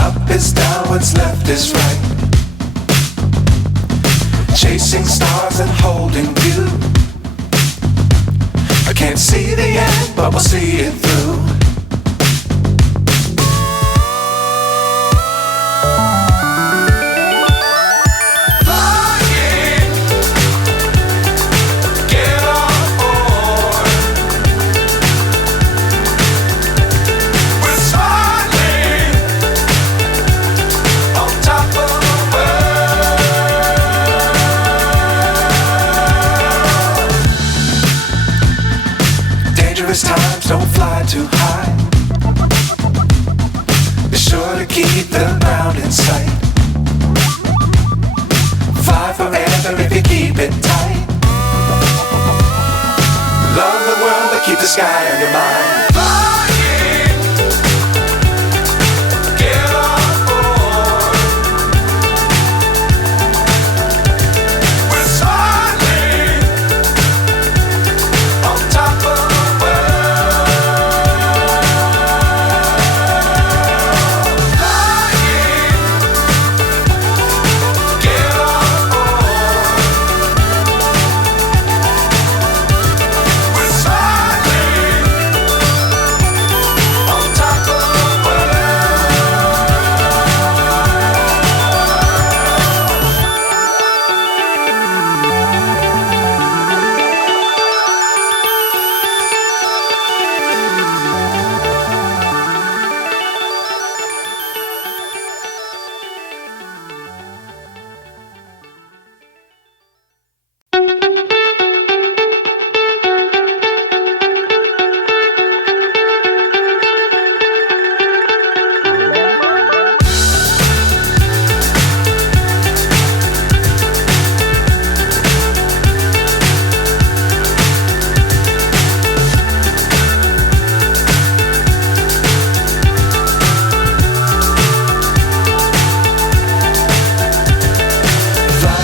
up is down, what's left is right. Chasing stars and holding you. I can't see the end, but we'll see it through. Times don't fly too high. Be sure to keep the ground in sight. Fly forever if you keep it tight. Love the world but keep the sky on your mind.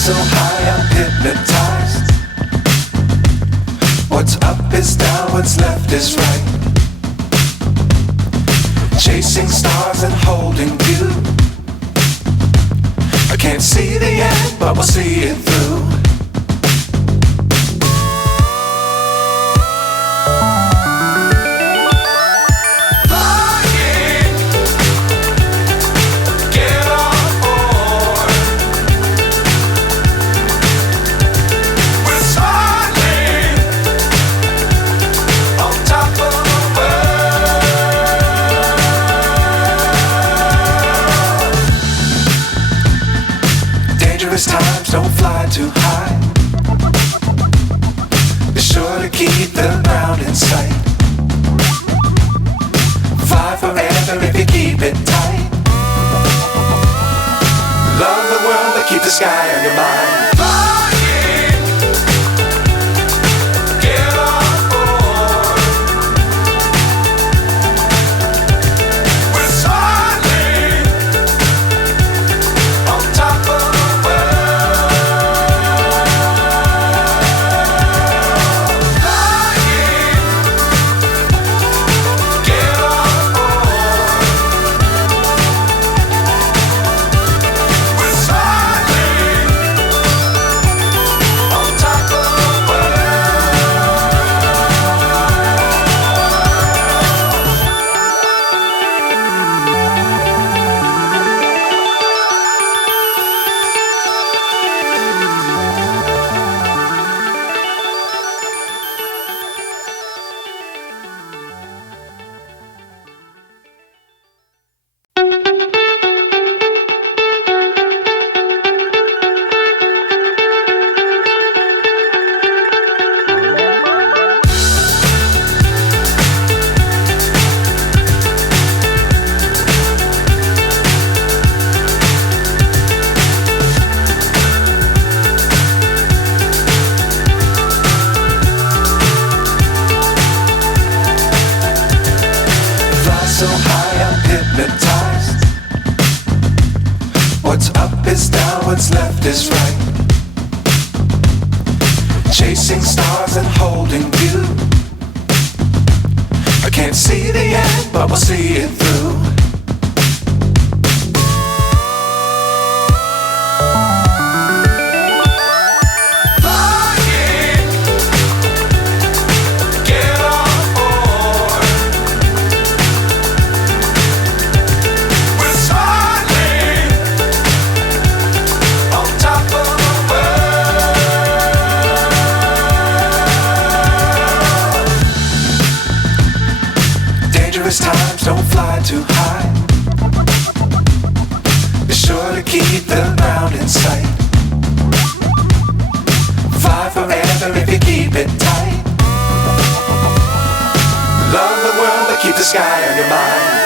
So high I'm hypnotized. What's up is down, what's left is right. Chasing stars and holding you. I can't see the end, but we'll see it through. Times don't fly too high. Be sure to keep the ground in sight. Fly forever if you keep it tight. Love the world but keep the sky on your mind. So high I'm hypnotized. What's up is down, what's left is right. Chasing stars and holding you. I can't see the end, but we'll see it through. Dangerous times, don't fly too high. Be sure to keep the ground in sight. Fly forever if you keep it tight. Love the world, but keep the sky on your mind.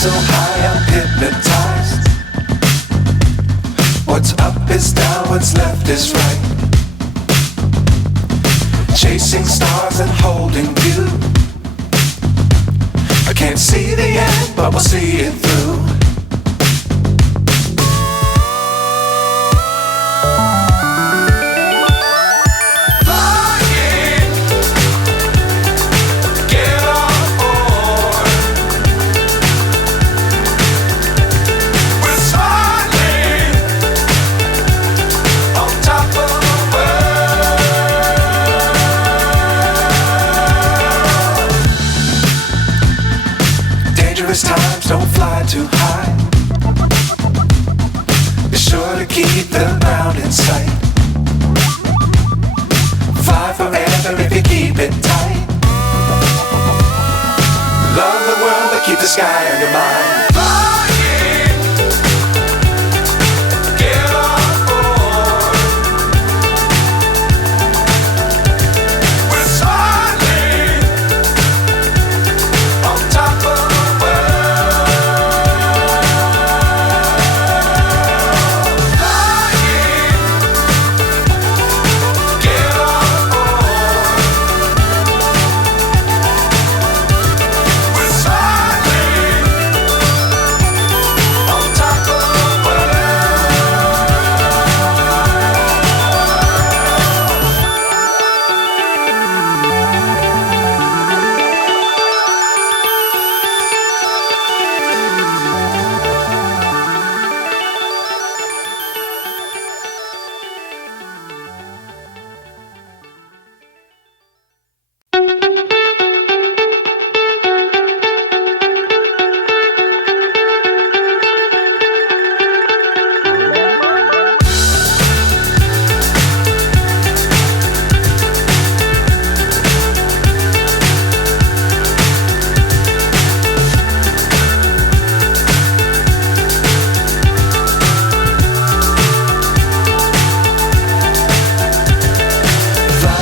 So high I'm hypnotized. What's up is down, what's left is right. Chasing stars and holding you. I can't see the end, but we'll see it through. Times don't fly too high. Be sure to keep the ground in sight. Fly forever if you keep it tight. Love the world, but keep the sky on your mind.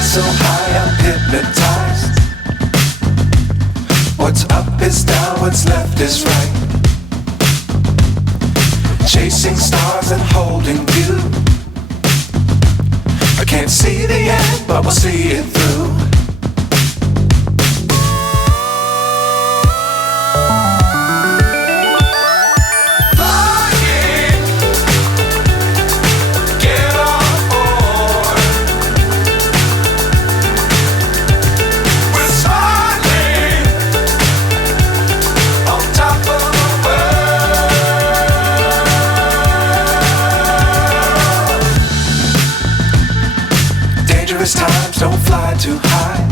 So high I'm hypnotized. What's up is down, what's left is right. Chasing stars and holding you. I can't see the end, but we'll see it through. Times don't fly too high.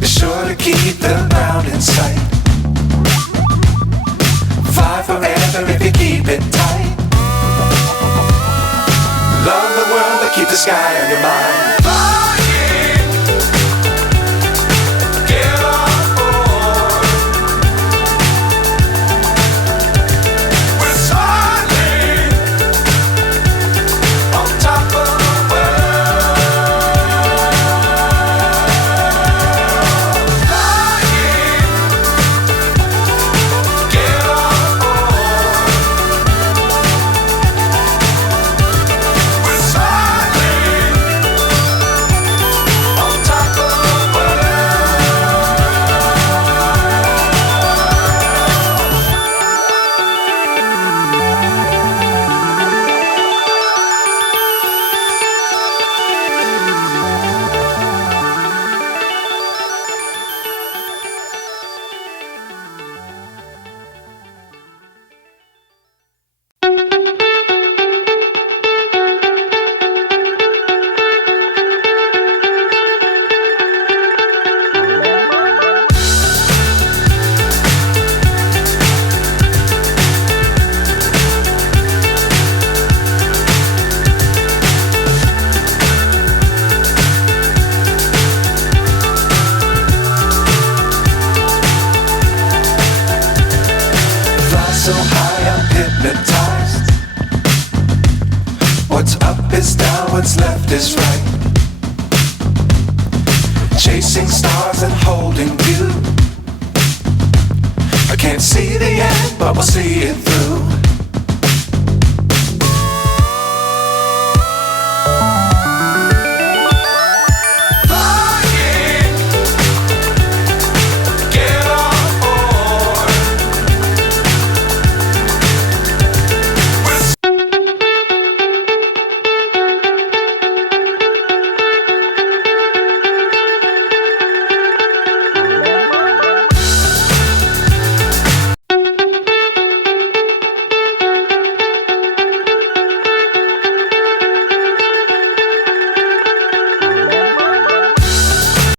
Be sure to keep the ground in sight. Fly forever if you keep it tight. the sky on your mind. Flying, get on board. We're soaring on top of the world. Flying, get on board. We're soaring on top of the fly so high, I'm hypnotized. What's up is down, what's left is right. Chasing stars and holding you. I can't see the end, but we'll see it through.